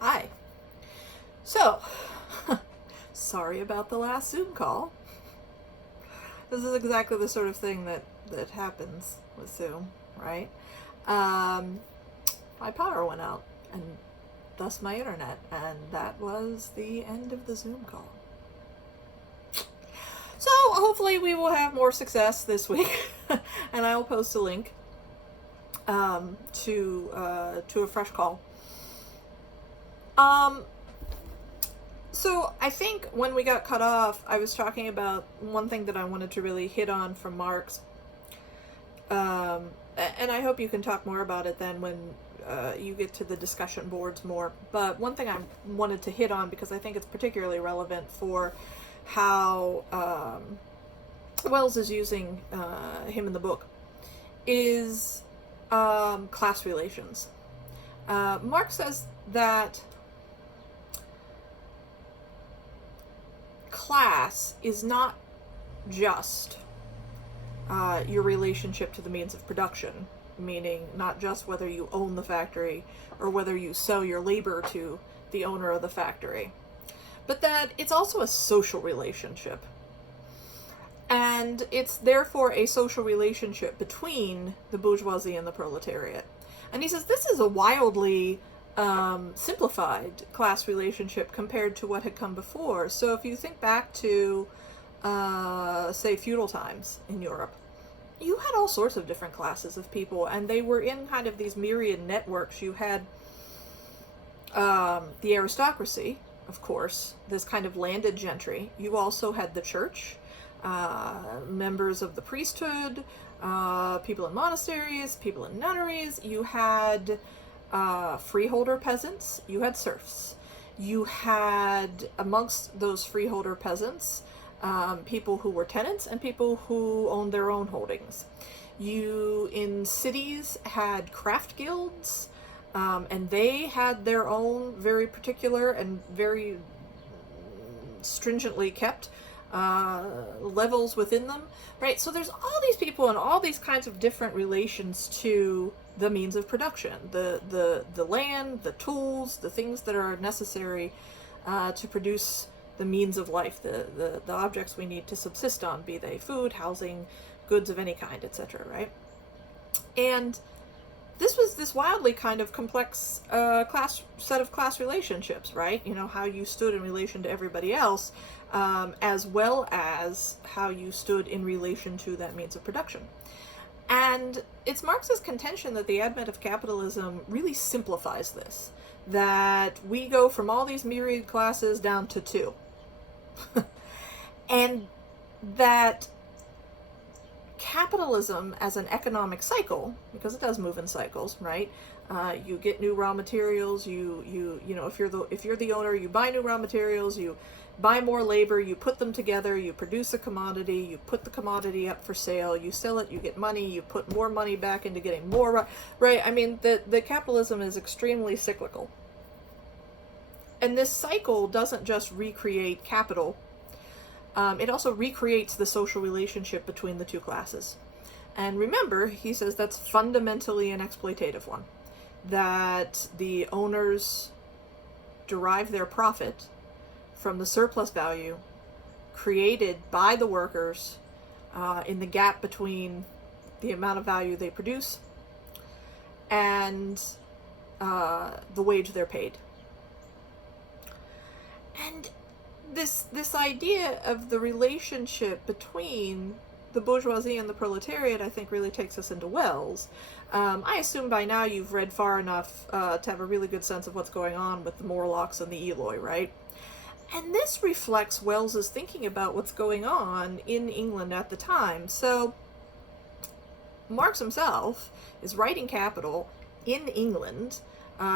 Hi. So, sorry about the last Zoom call. This is exactly the sort of thing that happens with Zoom, right? Um, my power went out, and thus my internet, and that was the end of the Zoom call. So, hopefully we will have more success this week, and I'll post a link to a fresh call. So I think when we got cut off, I was talking about one thing that I wanted to really hit on from Marx. And I hope you can talk more about it then when you get to the discussion boards more. But one thing I wanted to hit on, because I think it's particularly relevant for how Wells is using him in the book, is class relations. Marx says that class is not just your relationship to the means of production, meaning not just whether you own the factory or whether you sell your labor to the owner of the factory, but that it's also a social relationship. And it's therefore a social relationship between the bourgeoisie and the proletariat. And he says this is a wildly simplified class relationship compared to what had come before. So if you think back to, say, feudal times in Europe, you had all sorts of different classes of people, and they were in kind of these myriad networks. You had the aristocracy, of course, this kind of landed gentry. You also had the church, members of the priesthood, people in monasteries, people in nunneries. You had freeholder peasants, you had serfs. You had, amongst those freeholder peasants, people who were tenants and people who owned their own holdings. You, in cities, had craft guilds, and they had their own very particular and very stringently kept levels within them, right? So there's all these people and all these kinds of different relations to the means of production, the land, the tools, the things that are necessary to produce the means of life, the objects we need to subsist on, be they food, housing, goods of any kind, etc., right? And this was this wildly kind of complex set of class relationships, right? You know, how you stood in relation to everybody else, as well as how you stood in relation to that means of production. And it's Marx's contention that the advent of capitalism really simplifies this, that we go from all these myriad classes down to two. And that capitalism as an economic cycle, because it does move in cycles, right? You get new raw materials. You know, if you're the owner, you buy new raw materials. You buy more labor. You put them together. You produce a commodity. You put the commodity up for sale. You sell it. You get money. You put more money back into getting more. Right? I mean, the capitalism is extremely cyclical, and this cycle doesn't just recreate capital. It also recreates the social relationship between the two classes. And remember, he says that's fundamentally an exploitative one. That the owners derive their profit from the surplus value created by the workers in the gap between the amount of value they produce and the wage they're paid. And this idea of the relationship between the bourgeoisie and the proletariat, I think, really takes us into Wells. I assume by now you've read far enough to have a really good sense of what's going on with the Morlocks and the Eloi, right? And this reflects Wells's thinking about what's going on in England at the time. So Marx himself is writing Capital in England.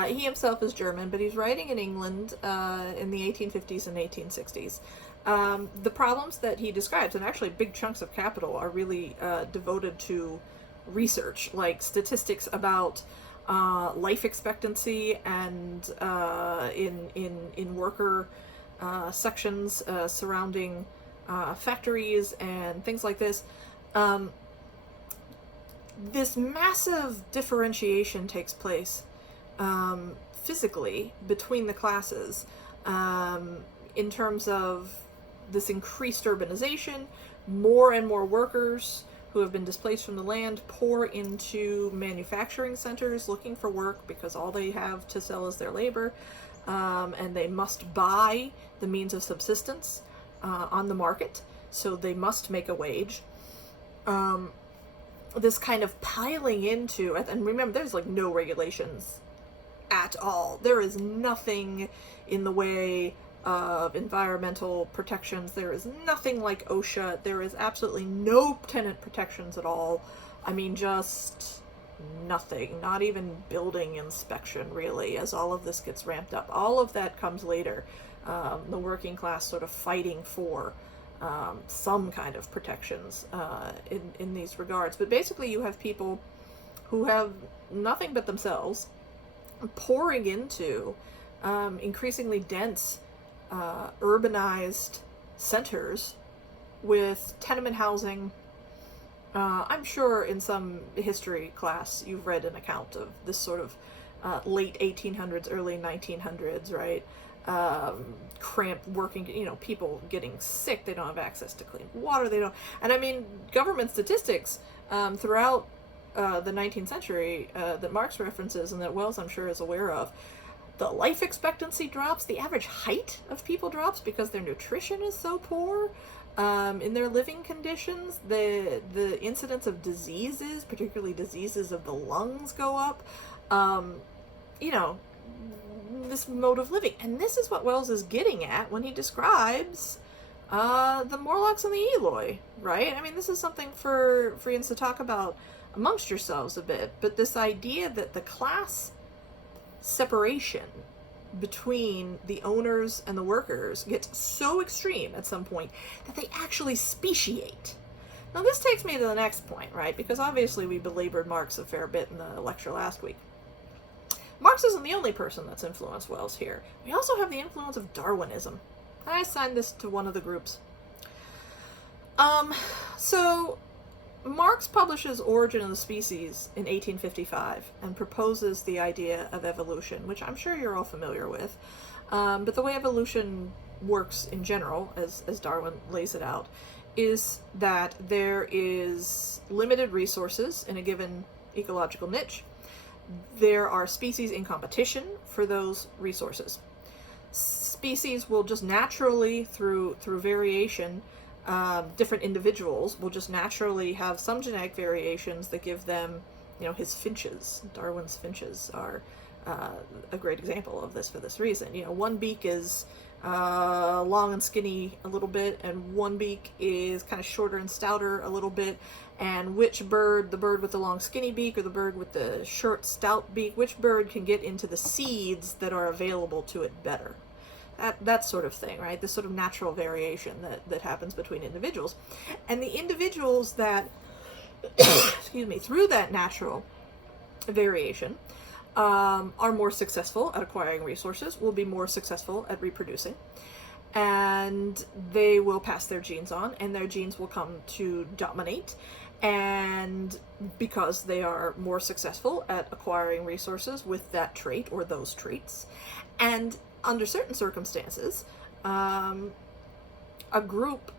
He himself is German, but he's writing in England in the 1850s and 1860s. The problems that he describes, and actually big chunks of Capital, are really devoted to research, like statistics about life expectancy and in worker sections surrounding factories and things like this. This massive differentiation takes place physically between the classes, in terms of this increased urbanization. More and more workers who have been displaced from the land pour into manufacturing centers looking for work because all they have to sell is their labor, and they must buy the means of subsistence on the market, so they must make a wage. This kind of piling into, and remember, there's like no regulations at all. There is nothing in the way of environmental protections. There is nothing like OSHA. There is absolutely no tenant protections at all. I mean, just nothing. Not even building inspection, really, as all of this gets ramped up. All of that comes later. The working class sort of fighting for some kind of protections in these regards. But basically you have people who have nothing but themselves pouring into increasingly dense urbanized centers with tenement housing. I'm sure in some history class you've read an account of this sort of late 1800s, early 1900s, right? Cramped working, people getting sick, they don't have access to clean water, and I mean, government statistics throughout the 19th century that Marx references and that Wells, I'm sure, is aware of. The life expectancy drops, the average height of people drops because their nutrition is so poor in their living conditions. The incidence of diseases, particularly diseases of the lungs, go up. This mode of living. And this is what Wells is getting at when he describes the Morlocks and the Eloi, right? I mean, this is something for friends to talk about amongst yourselves a bit, but this idea that the class separation between the owners and the workers gets so extreme at some point that they actually speciate. Now this takes me to the next point, right? Because obviously we belabored Marx a fair bit in the lecture last week. Marx isn't the only person that's influenced Wells here. We also have the influence of Darwinism. I assigned this to one of the groups. So Marx publishes Origin of the Species in 1855 and proposes the idea of evolution, which I'm sure you're all familiar with. But the way evolution works in general, as Darwin lays it out, is that there is limited resources in a given ecological niche. There are species in competition for those resources. Species will just naturally, through variation, different individuals will just naturally have some genetic variations that give them, his finches. Darwin's finches are a great example of this for this reason. One beak is long and skinny a little bit, and one beak is kind of shorter and stouter a little bit. And which bird, the bird with the long skinny beak or the bird with the short stout beak, which bird can get into the seeds that are available to it better? That sort of thing, right? This sort of natural variation that happens between individuals. And the individuals that, through that natural variation, are more successful at acquiring resources, will be more successful at reproducing, and they will pass their genes on, and their genes will come to dominate. And because they are more successful at acquiring resources with that trait or those traits, and under certain circumstances, a group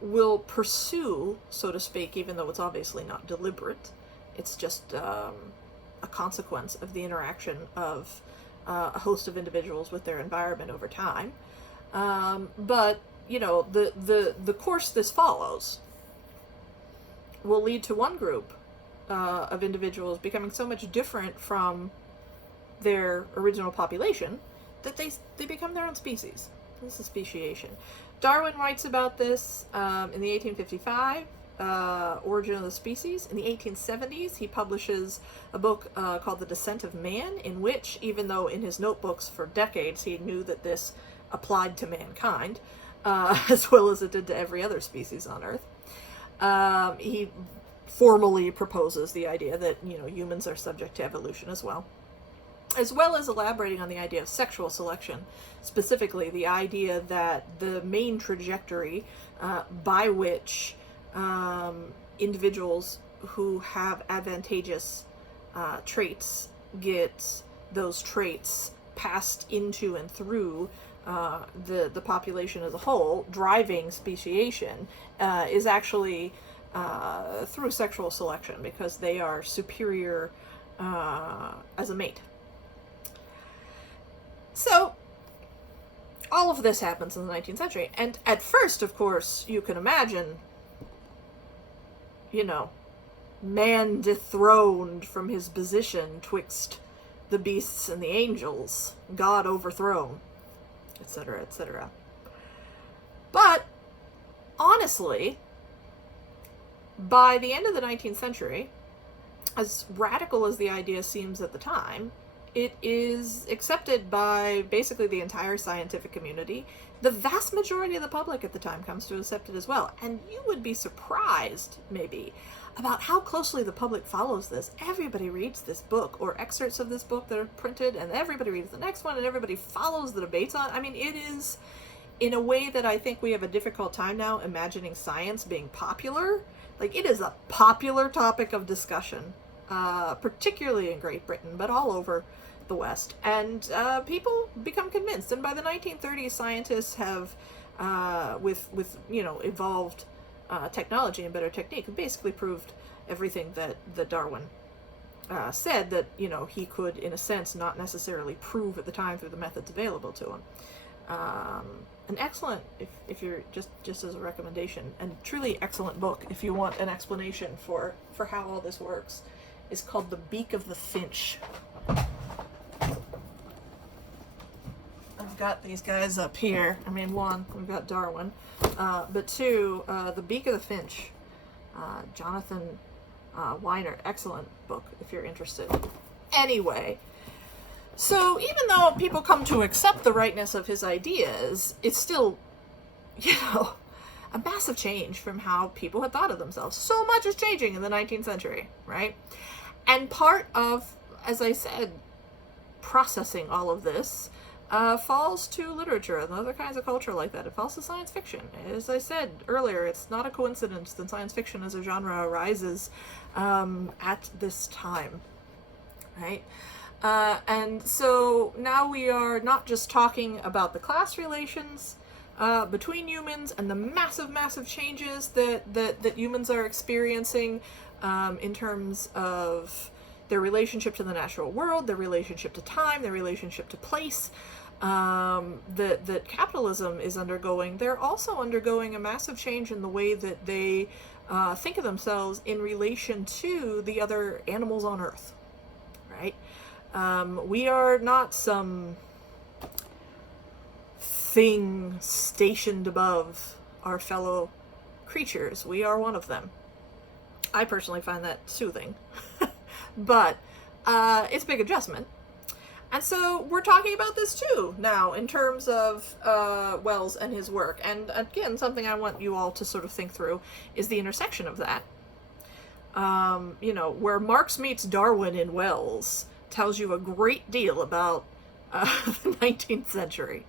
will pursue, so to speak, even though it's obviously not deliberate, it's just a consequence of the interaction of a host of individuals with their environment over time. But, the course this follows will lead to one group of individuals becoming so much different from their original population that they become their own species. This is speciation. Darwin writes about this in the 1855 Origin of the Species. In the 1870s, he publishes a book called The Descent of Man, in which, even though in his notebooks for decades he knew that this applied to mankind, as well as it did to every other species on Earth, he formally proposes the idea that, humans are subject to evolution as well as elaborating on the idea of sexual selection, specifically the idea that the main trajectory by which individuals who have advantageous traits get those traits passed into and through the population as a whole, driving speciation, is actually through sexual selection, because they are superior as a mate. So, all of this happens in the 19th century, and at first, of course, you can imagine, man dethroned from his position twixt the beasts and the angels, God overthrown, etc., etc. But, honestly, by the end of the 19th century, as radical as the idea seems at the time, it is accepted by basically the entire scientific community. The vast majority of the public at the time comes to accept it as well. And you would be surprised, maybe, about how closely the public follows this. Everybody reads this book, or excerpts of this book that are printed, and everybody reads the next one, and everybody follows the debates on it. I mean, it is, in a way that I think we have a difficult time now imagining science being popular. Like, it is a popular topic of discussion, particularly in Great Britain, but all over the West. And people become convinced. And by the 1930s, scientists have, with evolved technology and better technique, basically proved everything that Darwin said that, he could, in a sense, not necessarily prove at the time through the methods available to him. An excellent, if you're just as a recommendation, and truly excellent book if you want an explanation for how all this works, is called The Beak of the Finch. I've got these guys up here. I mean, one, we've got Darwin, but two, The Beak of the Finch, Jonathan Weiner. Excellent book if you're interested. Anyway, so even though people come to accept the rightness of his ideas, it's still, a massive change from how people had thought of themselves. So much is changing in the 19th century, right? And part of, as I said, processing all of this falls to literature and other kinds of culture like that. It falls to science fiction. As I said earlier, it's not a coincidence that science fiction as a genre arises at this time, right? And so now we are not just talking about the class relations between humans and the massive, massive changes that humans are experiencing in terms of their relationship to the natural world, their relationship to time, their relationship to place, that capitalism is undergoing. They're also undergoing a massive change in the way that they think of themselves in relation to the other animals on Earth, right? We are not some thing stationed above our fellow creatures. We are one of them. I personally find that soothing. But it's a big adjustment. And so we're talking about this too now in terms of Wells and his work. And again, something I want you all to sort of think through is the intersection of that. Where Marx meets Darwin in Wells tells you a great deal about the 19th century.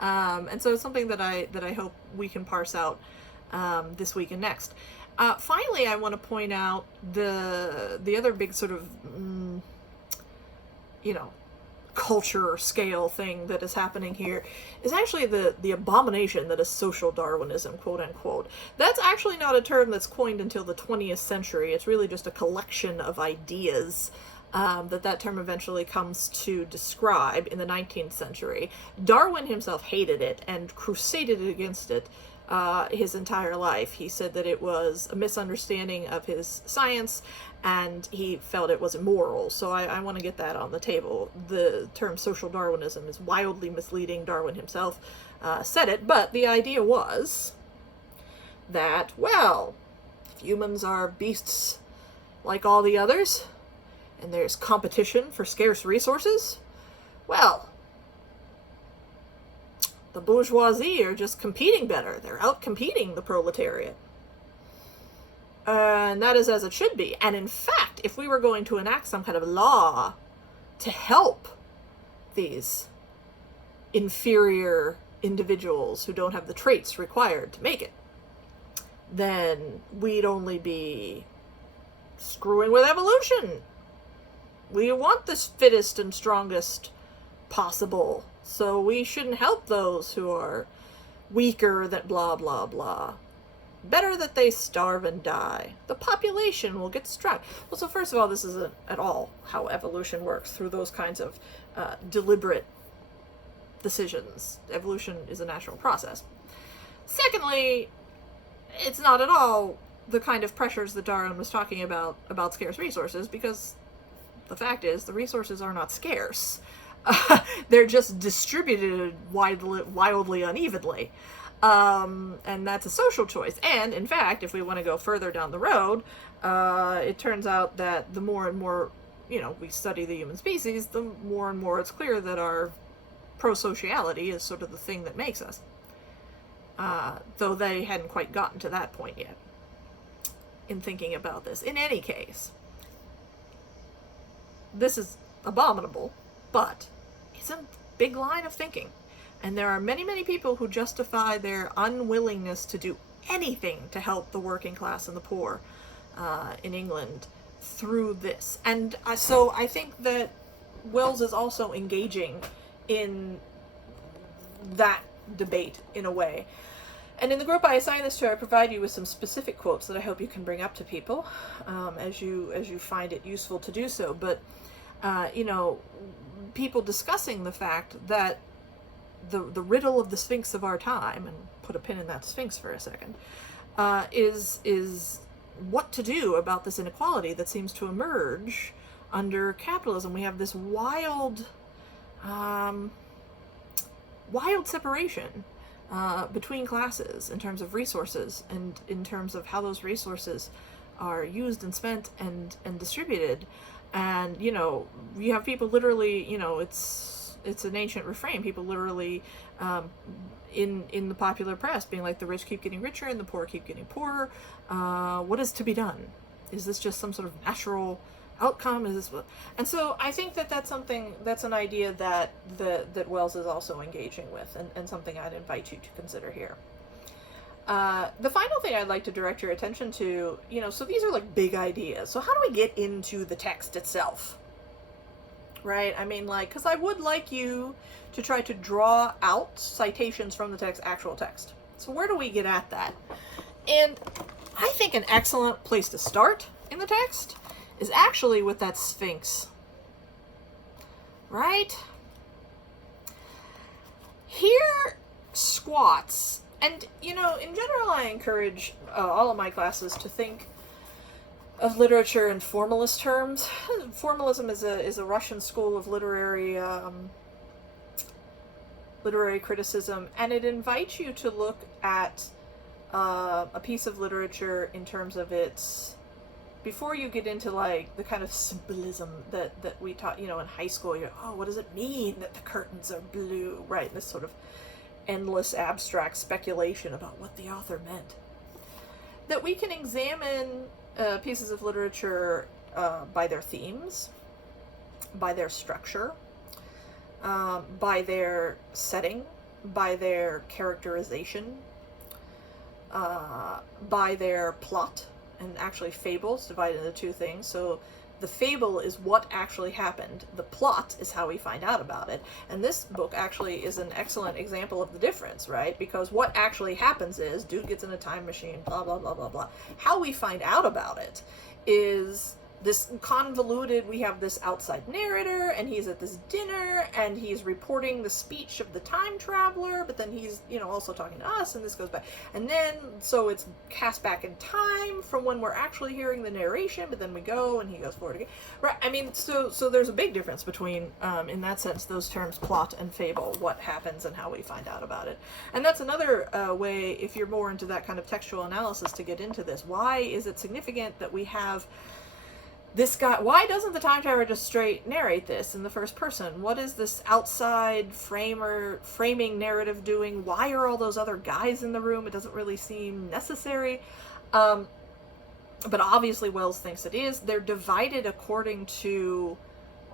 And so it's something that I hope we can parse out this week and next. Finally, I want to point out the other big sort of, culture scale thing that is happening here is actually the abomination that is social Darwinism, quote unquote. That's actually not a term that's coined until the 20th century. It's really just a collection of ideas that term eventually comes to describe in the 19th century. Darwin himself hated it and crusaded against it his entire life. He said that it was a misunderstanding of his science and he felt it was immoral. So I want to get that on the table. The term social Darwinism is wildly misleading. Darwin himself said it, but the idea was that, well, if humans are beasts like all the others, and there's competition for scarce resources, well, the bourgeoisie are just competing better. They're out-competing the proletariat. And that is as it should be. And in fact, if we were going to enact some kind of law to help these inferior individuals who don't have the traits required to make it, then we'd only be screwing with evolution. We want the fittest and strongest possible. So we shouldn't help those who are weaker that blah blah blah. Better that they starve and die. The population will get strong. Well, so first of all, this isn't at all how evolution works through those kinds of deliberate decisions. Evolution is a natural process. Secondly, it's not at all the kind of pressures that Darwin was talking about scarce resources, because the fact is the resources are not scarce. They're just distributed wildly unevenly. And that's a social choice. And in fact, if we want to go further down the road, it turns out that the more and more, we study the human species, the more and more it's clear that our pro-sociality is sort of the thing that makes us. Though they hadn't quite gotten to that point yet in thinking about this. In any case, this is abominable, but it's a big line of thinking. And there are many, many people who justify their unwillingness to do anything to help the working class and the poor in England through this. And so I think that Wells is also engaging in that debate in a way. And in the group I assign this to, I provide you with some specific quotes that I hope you can bring up to people as you find it useful to do so. But, people discussing the fact that the riddle of the Sphinx of our time, and put a pin in that Sphinx for a second, is what to do about this inequality that seems to emerge under capitalism. We have this wild separation between classes in terms of resources and in terms of how those resources are used and spent and distributed. And, you have people literally, it's an ancient refrain. People literally, in the popular press, being like, the rich keep getting richer and the poor keep getting poorer. What is to be done? Is this just some sort of natural outcome? Is this what? And so I think that's an idea that Wells is also engaging with, and something I'd invite you to consider here. The final thing I'd like to direct your attention to, so these are like big ideas. So how do we get into the text itself? Right? I mean, because I would like you to try to draw out citations from the actual text. So where do we get at that? And I think an excellent place to start in the text is actually with that Sphinx. Right? Here squats, and, in general I encourage all of my classes to think of literature in formalist terms. Formalism is a Russian school of literary criticism, and it invites you to look at a piece of literature in terms of its, before you get into the kind of symbolism that we taught, in high school. What does it mean that the curtains are blue, right? This sort of endless abstract speculation about what the author meant. That we can examine pieces of literature by their themes, by their structure, by their setting, by their characterization, by their plot. And actually, fables divided into two things. So the fable is what actually happened. The plot is how we find out about it. And this book actually is an excellent example of the difference, right? Because what actually happens is, dude gets in a time machine, blah, blah, blah, blah, blah. How we find out about it is this convoluted, we have this outside narrator, and he's at this dinner, and he's reporting the speech of the time traveler, but then he's, also talking to us, and this goes back. And then, so it's cast back in time from when we're actually hearing the narration, but then we go, and he goes forward again. Right, I mean, so there's a big difference between, in that sense, those terms, plot and fable, what happens and how we find out about it. And that's another way, if you're more into that kind of textual analysis, to get into this. Why is it significant that we have this guy? Why doesn't the time traveler just straight narrate this in the first person? What is this outside framing narrative doing? Why are all those other guys in the room? It doesn't really seem necessary. But obviously Wells thinks it is. They're divided according to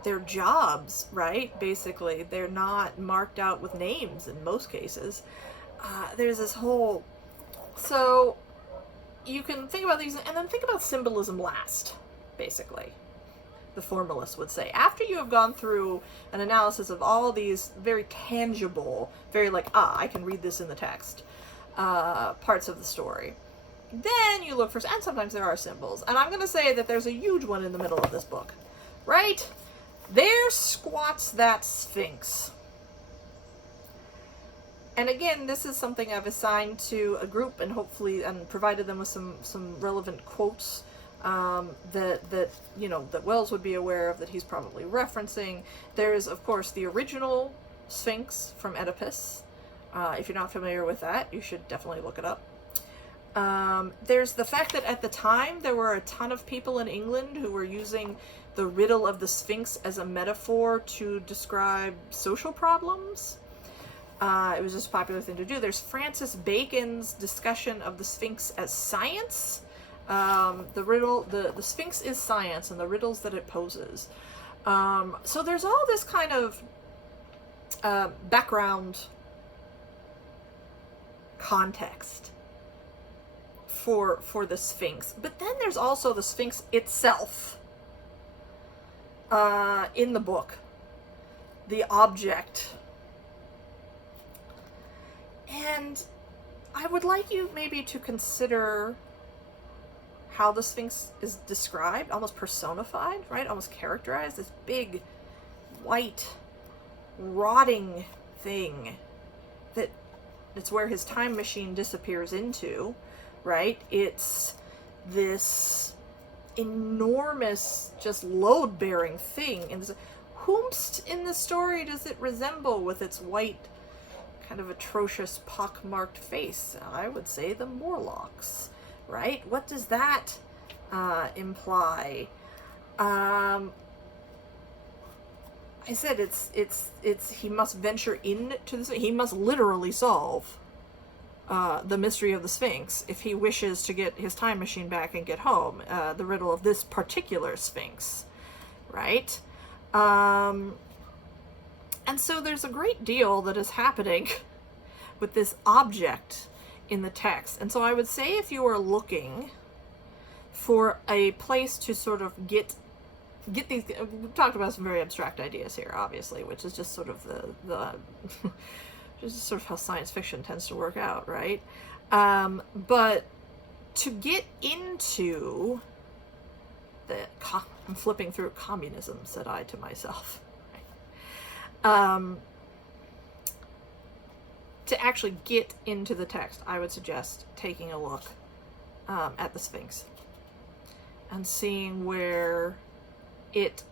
their jobs, right? Basically, they're not marked out with names in most cases. There's this whole... So you can think about these, and then think about symbolism last. Basically, the formalist would say. After you have gone through an analysis of all these very tangible, very like, I can read this in the text, parts of the story, then you look for, and sometimes there are symbols. And I'm going to say that there's a huge one in the middle of this book. Right? There squats that Sphinx. And again, this is something I've assigned to a group and hopefully, and provided them with some relevant quotes that Wells would be aware of, that he's probably referencing. There's, of course, the original Sphinx from Oedipus. If you're not familiar with that, you should definitely look it up. There's the fact that at the time there were a ton of people in England who were using the riddle of the Sphinx as a metaphor to describe social problems. It was just a popular thing to do. There's Francis Bacon's discussion of the Sphinx as science. The Sphinx is science and the riddles that it poses. So there's all this kind of background context for the Sphinx. But then there's also the Sphinx itself in the book. The object. And I would like you maybe to consider how the Sphinx is described, almost personified, right? Almost characterized. This big, white, rotting thing that it's where his time machine disappears into, right? It's this enormous, just load-bearing thing. And whomst in the story does it resemble with its white, kind of atrocious, pock-marked face? I would say the Morlocks, right? What does that imply? I said it's he must venture into this. He must literally solve the mystery of the Sphinx if he wishes to get his time machine back and get home. The riddle of this particular Sphinx, right? And so there's a great deal that is happening with this object in the text. And so I would say, if you are looking for a place to sort of get these, we've talked about some very abstract ideas here, obviously, which is just sort of the just sort of how science fiction tends to work out, right? But to get into I'm flipping through communism, said I to myself. To actually get into the text, I would suggest taking a look at the Sphinx and seeing where it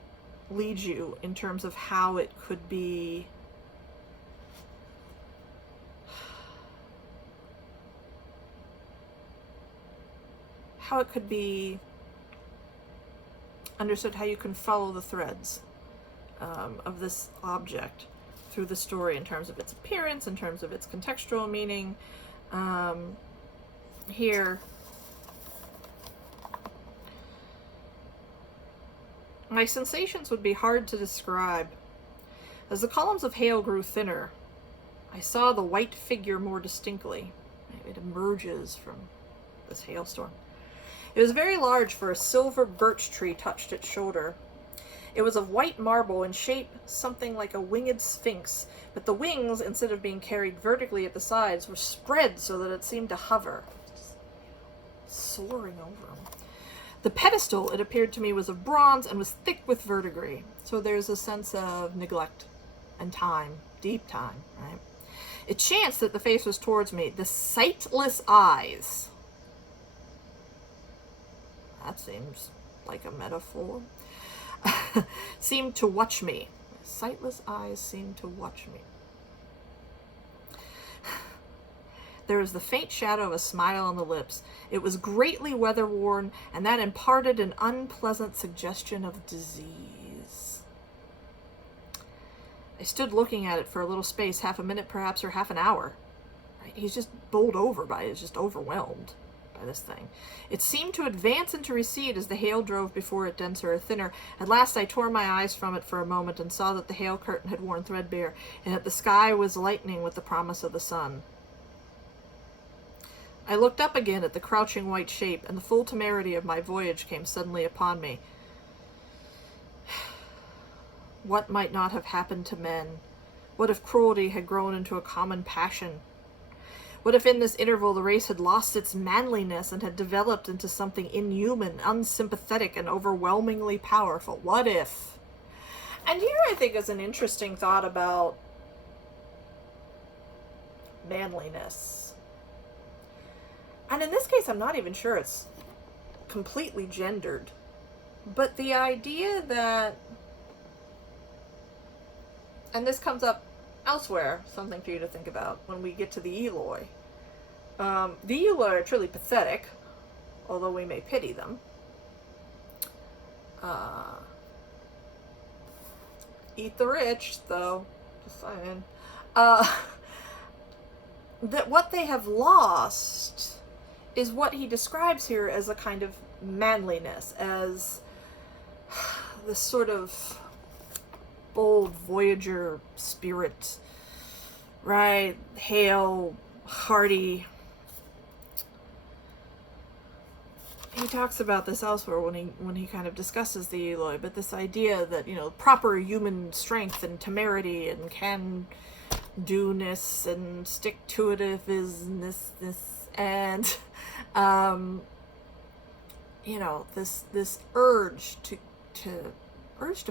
leads you in terms of how it could be understood, how you can follow the threads of this object through the story in terms of its appearance, in terms of its contextual meaning. Here, my sensations would be hard to describe. As the columns of hail grew thinner, I saw the white figure more distinctly. It emerges from this hailstorm. It was very large, for a silver birch tree touched its shoulder. It was of white marble, in shape something like a winged sphinx, but the wings, instead of being carried vertically at the sides, were spread so that it seemed to hover, just soaring over them. The pedestal, it appeared to me, was of bronze and was thick with verdigris. So there's a sense of neglect and time, deep time, right? It chanced that the face was towards me. The sightless eyes, that seems like a metaphor, seemed to watch me. Sightless eyes seemed to watch me. There was the faint shadow of a smile on the lips. It was greatly weather-worn, and that imparted an unpleasant suggestion of disease. I stood looking at it for a little space, half a minute perhaps, or half an hour. Right? He's just bowled over by it. He's just overwhelmed by this thing. It seemed to advance and to recede as the hail drove before it, denser or thinner. At last I tore my eyes from it for a moment and saw that the hail curtain had worn threadbare, and that the sky was lightening with the promise of the sun. I looked up again at the crouching white shape, and the full temerity of my voyage came suddenly upon me. What might not have happened to men? What if cruelty had grown into a common passion? What if in this interval the race had lost its manliness and had developed into something inhuman, unsympathetic, and overwhelmingly powerful? What if? And here I think is an interesting thought about manliness. And in this case, I'm not even sure it's completely gendered. But the idea that, and this comes up elsewhere, something for you to think about when we get to the Eloi. The Eloi are truly pathetic, although we may pity them. Eat the rich, though. Just saying. That what they have lost is what he describes here as a kind of manliness, as this sort of bold voyager spirit, right? Hale, hearty. He talks about this elsewhere when he kind of discusses the Eloi, but this idea that, you know, proper human strength and temerity and can-do-ness and stick-to-itiveness and you know, this urge to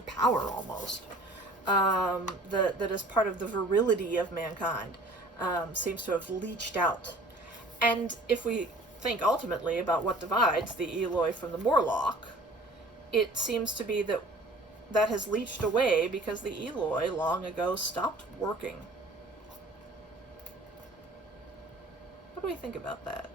power almost, that is part of the virility of mankind, seems to have leached out. And if we think ultimately about what divides the Eloi from the Morlock, it seems to be that has leached away because the Eloi long ago stopped working. What do we think about that?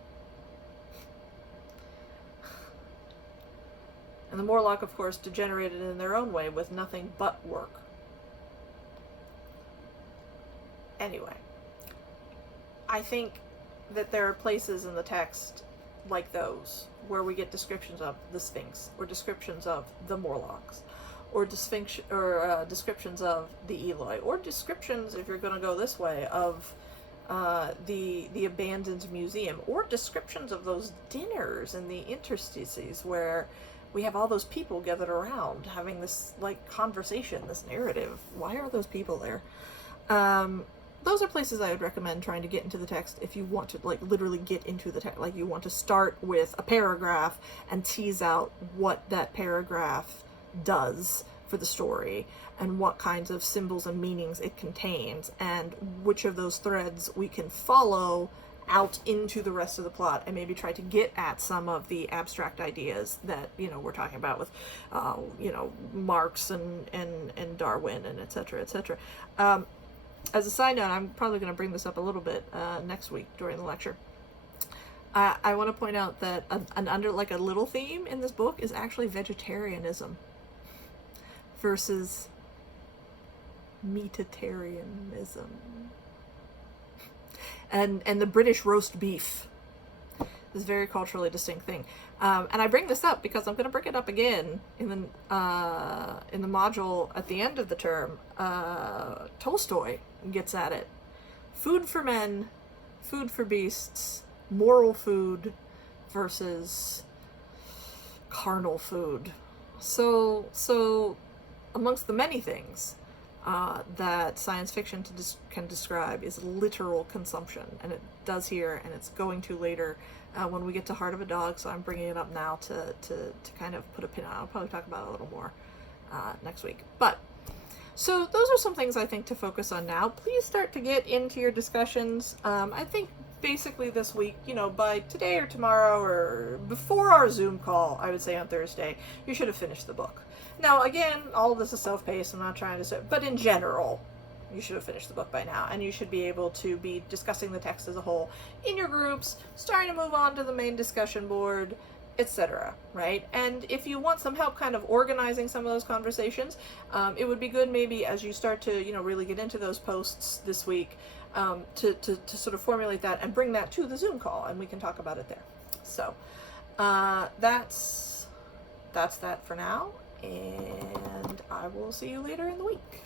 And the Morlock, of course, degenerated in their own way with nothing but work. Anyway, I think that there are places in the text like those where we get descriptions of the Sphinx, or descriptions of the Morlocks, or descriptions of the Eloi, or descriptions, if you're going to go this way, of the abandoned museum, or descriptions of those dinners in the interstices where we have all those people gathered around having this, like, conversation, this narrative. Why are those people there? Those are places I would recommend trying to get into the text if you want to, like, literally get into the text. Like, you want to start with a paragraph and tease out what that paragraph does for the story and what kinds of symbols and meanings it contains and which of those threads we can follow out into the rest of the plot, and maybe try to get at some of the abstract ideas that, you know, we're talking about with, you know, Marx and Darwin and et cetera, et cetera. As a side note, I'm probably going to bring this up a little bit next week during the lecture. I want to point out that a little theme in this book is actually vegetarianism versus meatitarianism. And the British roast beef is a very culturally distinct thing. And I bring this up because I'm going to bring it up again in the module at the end of the term. Tolstoy gets at it. Food for men, food for beasts, moral food versus carnal food. So amongst the many things that science fiction can describe is literal consumption, and it does here, and it's going to later when we get to Heart of a Dog, so I'm bringing it up now to kind of put a pin on it. I'll probably talk about it a little more next week. But, so those are some things I think to focus on now. Please start to get into your discussions. I think basically this week, you know, by today or tomorrow or before our Zoom call, I would say on Thursday, you should have finished the book. Now, again, all of this is self-paced. I'm not trying to, but in general, you should have finished the book by now, and you should be able to be discussing the text as a whole in your groups, starting to move on to the main discussion board, etc., right? And if you want some help kind of organizing some of those conversations, it would be good maybe as you start to, you know, really get into those posts this week, to sort of formulate that and bring that to the Zoom call, and we can talk about it there. So, that's that for now. And I will see you later in the week.